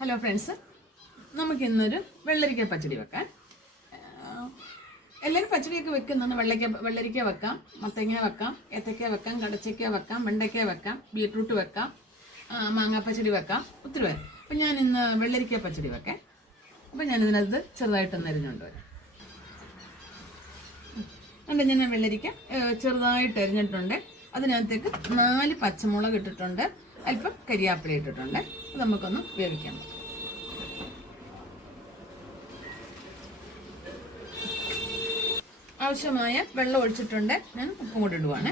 Hello friends നമുക്ക് ഇന്നൊരു വെള്ളരിക്ക പച്ചടി വെക്കാൻ. എല്ലാവരും പച്ചടിയൊക്കെ വെക്കുന്നത് വെള്ളരിക്ക വെള്ളരിക്ക വെക്കാം. മത്തങ്ങ വെക്കാം ഏത്തക്ക വെക്കാം കടച്ചക്ക വെക്കാം വെണ്ടയ്ക്ക വെക്കാം ബീട്രൂട്ട് വെക്കാം മാങ്ങാ പച്ചടി വെക്കാം. ഒത്തിരി പേര് അപ്പം ഞാൻ ഇന്ന് വെള്ളരിക്ക പച്ചടി വെക്കാം അപ്പം ഞാൻ ഇതിനകത്ത് ചെറുതായിട്ടൊന്ന് അരിഞ്ഞുകൊണ്ട് വരാം. അതുകൊണ്ട് ഞാൻ വെള്ളരിക്ക ചെറുതായിട്ട് അരിഞ്ഞിട്ടുണ്ട് അതിനകത്തേക്ക് നാല് പച്ചമുളക് ഇട്ടിട്ടുണ്ട്. അല്പം കരിയാപ്പില ഇട്ടിട്ടുണ്ട്. നമുക്കൊന്ന് വേവിക്കാം ആവശ്യമായ വെള്ളം ഒഴിച്ചിട്ടുണ്ട്. ഞാൻ ഉപ്പും കൂടി ഇടുവാണ്.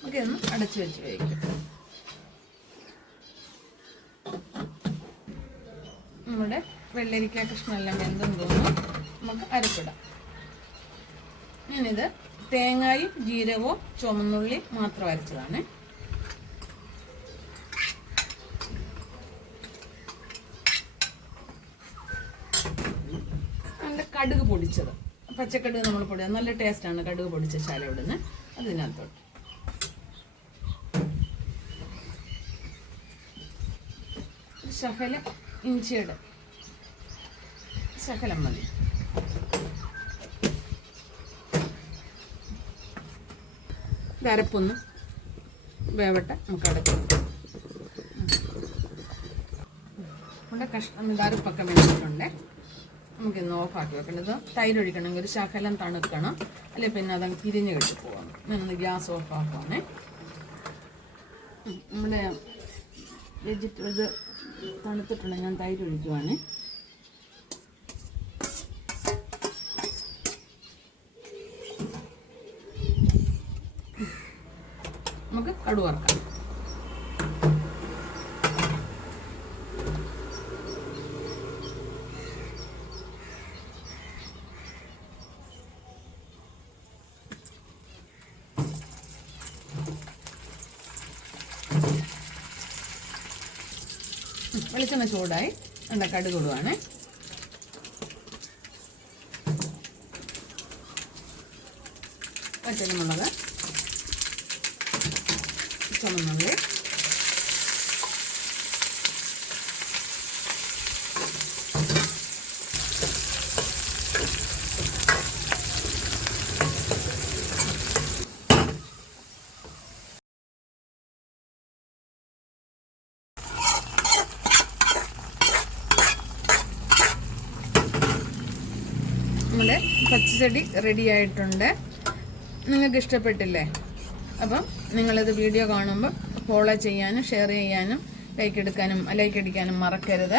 നമുക്ക് ഇതൊന്ന് അടച്ചു വെച്ച് വേവിക്കാം. നമ്മുടെ വെള്ളരിക്ക കഷ്ണമെല്ലാം വെന്തും തോന്നുന്നു നമുക്ക് അരപ്പിടാം ഞാനിത് തേങ്ങായും ജീരകവും ചുമന്നുള്ളി മാത്രം അരച്ചതാണ്. നല്ല കടുക് പൊടിച്ചത്. പച്ചക്കടുക് നമ്മൾ പൊടി നല്ല ടേസ്റ്റാണ് കടുക് പൊടിച്ച ശാല ഇവിടുന്ന്. അതിനകത്തോട്ട്. ശകല ഇഞ്ചിയുടെ ശകലം മതി. വരപ്പൊന്ന് വേവട്ടെ നമുക്ക് അടയ്ക്കാം നമ്മുടെ കഷ്ണം അരപ്പൊക്കെ വേണ്ടിയിട്ടുണ്ട് നമുക്കിന്ന് ഓഫാക്കി വെക്കേണ്ടത്. തൈര് ഒഴിക്കണമെങ്കിൽ ഒരു ശകലം തണുക്കണം. അല്ലെ പിന്നെ അതങ്ങ് പിരിഞ്ഞ് കെട്ടി പോകണം ഞാനൊന്ന് ഗ്യാസ് ഓഫാക്കുവാണേ. നമ്മുടെ വെജിറ്റബിൾ തണുത്തിട്ടുണ്ട്. ഞാൻ തൈര് ഒഴിക്കുവാണേ. നമുക്ക് കടു വെളിച്ചെണ്ണ ചൂടായി എന്താ കടുക് ഇടുവാണ്. ചുമന്നുള്ളി നമ്മുടെ പച്ചടി റെഡി ആയിട്ടുണ്ട്. നിങ്ങൾക്ക് ഇഷ്ടപ്പെട്ടില്ലേ അപ്പം നിങ്ങളിത് വീഡിയോ കാണുമ്പോൾ ഫോളോ ചെയ്യാനും ഷെയർ ചെയ്യാനും ലൈക്ക് എടുക്കാനും ലൈക്ക് അടിക്കാനും മറക്കരുത്.